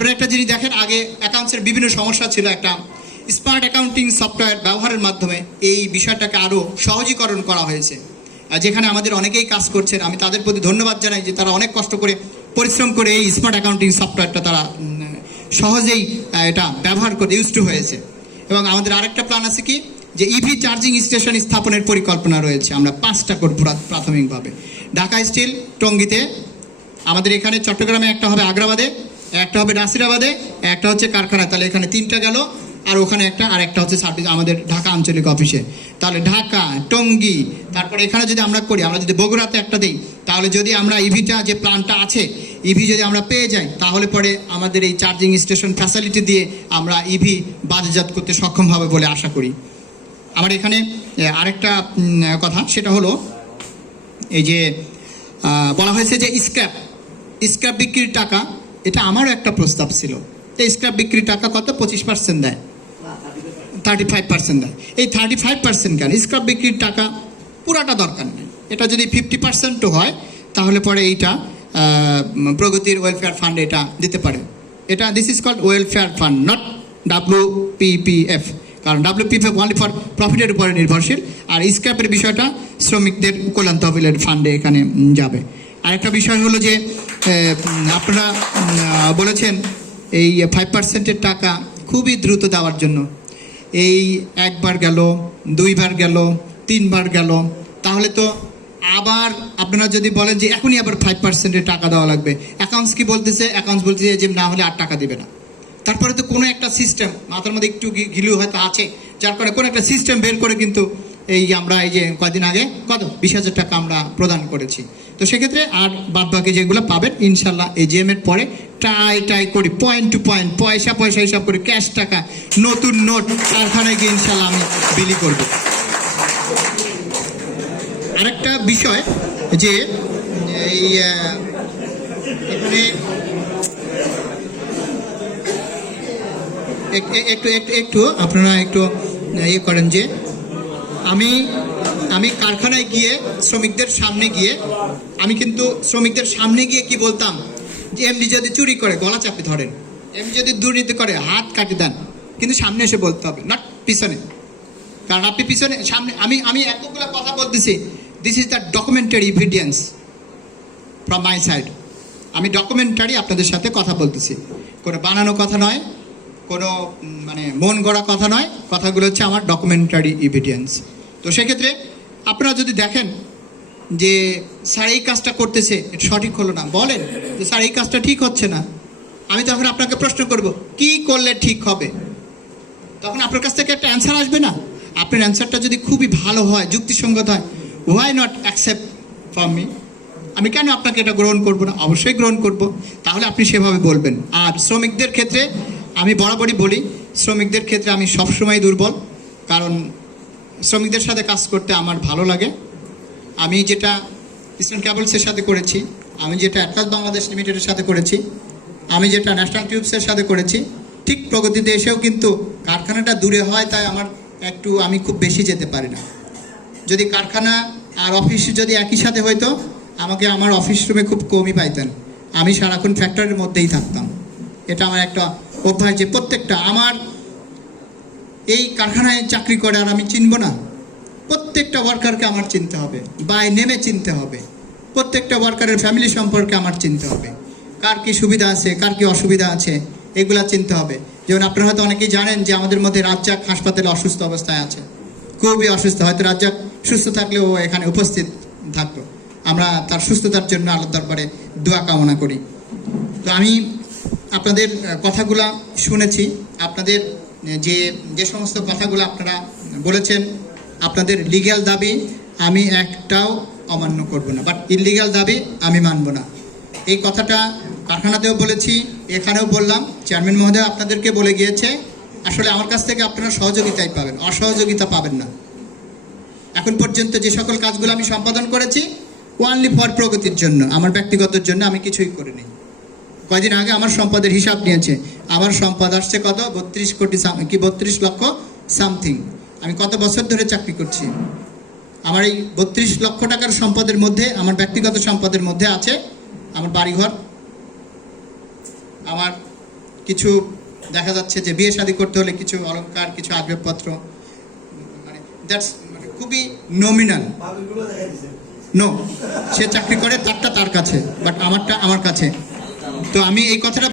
আপনারা একটা জিনিস দেখেন, আগে অ্যাকাউন্টসের বিভিন্ন সমস্যা ছিল। একটা স্মার্ট অ্যাকাউন্টিং সফটওয়্যার ব্যবহারের মাধ্যমে এই বিষয়টাকে আরও সহজীকরণ করা হয়েছে, যেখানে আমাদের অনেকেই কাজ করছেন। আমি তাদের প্রতি ধন্যবাদ জানাই যে তারা অনেক কষ্ট করে পরিশ্রম করে এই স্মার্ট অ্যাকাউন্টিং সফটওয়্যারটা তারা সহজেই এটা ব্যবহার করতে ইউজ টু হয়েছে। এবং আমাদের আরেকটা প্ল্যান আছে কি, যে ইভি চার্জিং স্টেশন স্থাপনের পরিকল্পনা রয়েছে। আমরা 5টা করব প্রাথমিকভাবে। ঢাকা স্টিল টঙ্গীতে, আমাদের এখানে চট্টগ্রামে একটা হবে, আগ্রাবাদে একটা হবে, নাসিরাবাদে একটা হচ্ছে কারখানা। তাহলে এখানে 3টা গেল, আর ওখানে একটা, আর একটা হচ্ছে সার্ভিস আমাদের ঢাকা আঞ্চলিক অফিসে। তাহলে ঢাকা, টঙ্গী, তারপরে এখানে যদি আমরা করি, আমরা যদি বগুড়াতে একটা দিই, তাহলে যদি আমরা ইভিটা যে প্ল্যানটা আছে, ইভি যদি আমরা পেয়ে যাই, তাহলে পরে আমাদের এই চার্জিং স্টেশন ফ্যাসিলিটি দিয়ে আমরা ইভি বাজারজাত করতে সক্ষম হবে বলে আশা করি। আমার এখানে আরেকটা কথা, সেটা হলো এই যে বলা হয়েছে যে স্ক্র্যাপ বিক্রির টাকা, এটা আমারও একটা প্রস্তাব ছিল। এই স্ক্র্যাপ বিক্রির টাকা কত? 25% দেয়, 35% দেয়। এই 35% কেন? স্ক্র্যাপ বিক্রির টাকা পুরাটা দরকার নেই। এটা যদি 50%ও হয়, তাহলে পরে এইটা প্রগতির ওয়েলফেয়ার ফান্ডে এটা দিতে পারে। এটা this is called welfare fund, not WPPF, কারণ WPPF অনলি ফর প্রফিটের উপরে নির্ভরশীল, আর স্ক্র্যাপের বিষয়টা শ্রমিকদের কল্যাণ তহবিলের ফান্ডে এখানে যাবে। আরেকটা বিষয় হলো যে আপনারা বলেছেন এই 5%-এর টাকা খুবই দ্রুত দেওয়ার জন্য। এই একবার গেল, 2বার গেল, 3বার গেল, তাহলে তো আবার আপনারা যদি বলেন যে এখনই আবার 5%-এর টাকা দেওয়া লাগবে, অ্যাকাউন্টস কি বলতেছে? অ্যাকাউন্টস বলতেছে যে না হলে আর টাকা দেবে না। তারপরে তো কোনো একটা সিস্টেম মাথার মধ্যে একটু গিলু হয়তো আছে, যার কারণে কোনো একটা সিস্টেম বের করে কিন্তু এই আমরা এই যে কয়েকদিন আগে কত 20,000 টাকা আমরা প্রদান করেছি। তো সেক্ষেত্রে আর বাদবাকি যেগুলো পাবেন ইনশাল্লাহ AGM এর পরে ট্রাই করি পয়েন্ট টু পয়েন্ট, পয়সা হিসাব করে ক্যাশ টাকা, নতুন নোট কারখানায় গিয়ে ইনশাল্লাহ আমি বিলি করব। আরেকটা বিষয় যে এই এখানে একটু আপনারা একটু ইয়ে করেন যে আমি কারখানায় গিয়ে শ্রমিকদের সামনে গিয়ে আমি কিন্তু শ্রমিকদের সামনে গিয়ে কি বলতাম যে এমডি যদি চুরি করে গলা চাপে ধরেন, এমডি যদি দুর্নীতি করে হাত কাটে দেন, কিন্তু সামনে এসে বলতে হবে, নট পিছনে। কারণ আপনি পিছনে সামনে আমি এতগুলো কথা বলতেছি, this is the documentary evidence from my side. আমি ডকুমেন্টারি আপনাদের সাথে কথা বলতেছি, কোনো বানানো কথা নয়, কোনো মানে মন গড়া কথা নয়, কথাগুলো হচ্ছে আমার ডকুমেন্টারি এভিডেন্স। তো সেক্ষেত্রে আপনারা যদি দেখেন যে স্যার এই কাজটা করতেছে, এটা সঠিক হলো না, বলেন যে স্যার এই কাজটা ঠিক হচ্ছে না। আমি তখন আপনাকে প্রশ্ন করব কি করলে ঠিক হবে, তখন আপনার কাছ থেকে একটা অ্যান্সার আসবে না? আপনার অ্যান্সারটা যদি খুবই ভালো হয়, যুক্তিসঙ্গত হয়, why not accept from me? আমি কেন আপনাকে এটা গ্রহণ করব না? অবশ্যই গ্রহণ করব। তাহলে আপনি সেভাবে বলবেন। আর শ্রমিকদের ক্ষেত্রে আমি বরাবরই বলি, শ্রমিকদের ক্ষেত্রে আমি সবসময় দুর্বল, কারণ শ্রমিকদের সাথে কাজ করতে আমার ভালো লাগে। আমি যেটা ইস্টার্ন কেবলসের সাথে করেছি, আমি যেটা অ্যাটলাস বাংলাদেশ লিমিটেডের সাথে করেছি, আমি যেটা ন্যাশনাল টিউবসের সাথে করেছি, ঠিক প্রগতিতে এসেও কিন্তু কারখানাটা দূরে হয়, তাই আমি খুব বেশি যেতে পারি না। যদি কারখানা আর অফিস যদি একই সাথে হয়তো আমাকে আমার অফিস রুমে খুব কমই পাইতেন, আমি সারাক্ষণ ফ্যাক্টরির মধ্যেই থাকতাম। এটা আমার একটা অভ্যাস যে প্রত্যেকটা আমার এই কারখানায় চাকরি করে আর আমি চিনব না, প্রত্যেকটা ওয়ার্কারকে আমার চিনতে হবে, বাই নেমে চিনতে হবে, প্রত্যেকটা ওয়ার্কারের ফ্যামিলি সম্পর্কে আমার চিনতে হবে, কার কী সুবিধা আছে, কার কী অসুবিধা আছে, এগুলা চিনতে হবে। যেমন আপনারা হয়তো অনেকেই জানেন যে আমাদের মধ্যে রাজ্জাক হাসপাতালে অসুস্থ অবস্থায় আছে, খুবই অসুস্থ। হয়তো রাজ্জাক সুস্থ থাকলেও এখানে উপস্থিত থাকতো। আমরা তার সুস্থতার জন্য আল্লাহর দরবারে দোয়া কামনা করি। তো আমি আপনাদের কথাগুলা শুনেছি, আপনাদের যে সমস্ত কথাগুলো আপনারা বলেছেন, আপনাদের লিগ্যাল দাবি আমি একটাও অমান্য করব না, বাট ইললিগ্যাল দাবি আমি মানব না। এই কথাটা কারখানাতেও বলেছি, এখানেও বললাম। চেয়ারম্যান মহোদয় আপনাদেরকে বলে গিয়েছে, আসলে আমার কাছ থেকে আপনারা সহযোগিতাই পাবেন, অসহযোগিতা পাবেন না। এখন পর্যন্ত যে সকল কাজগুলো আমি সম্পাদন করেছি ওনলি ফর প্রগতির জন্য, আমার ব্যক্তিগতের জন্য আমি কিছুই করিনি। কয়েকদিন আগে আমার সম্পদের হিসাব নিয়েছে, আমার সম্পদ আসছে কত 32 লক্ষ সামথিং। আমি কত বছর ধরে চাকরি করছি, আমার এই 32 লক্ষ টাকার সম্পদের মধ্যে, আমার ব্যক্তিগত সম্পদের মধ্যে আছে আমার বাড়িঘর, আমার কিছু দেখা যাচ্ছে যে বিয়ে শাদী করতে হলে কিছু অলংকার, কিছু আসবাবপত্র, মানে দ্যাটস মানে খুবই নমিনাল। নো, সে চাকরি করে তারটা তার কাছে, বাট আমারটা আমার কাছে। তো আমি এই কথাটা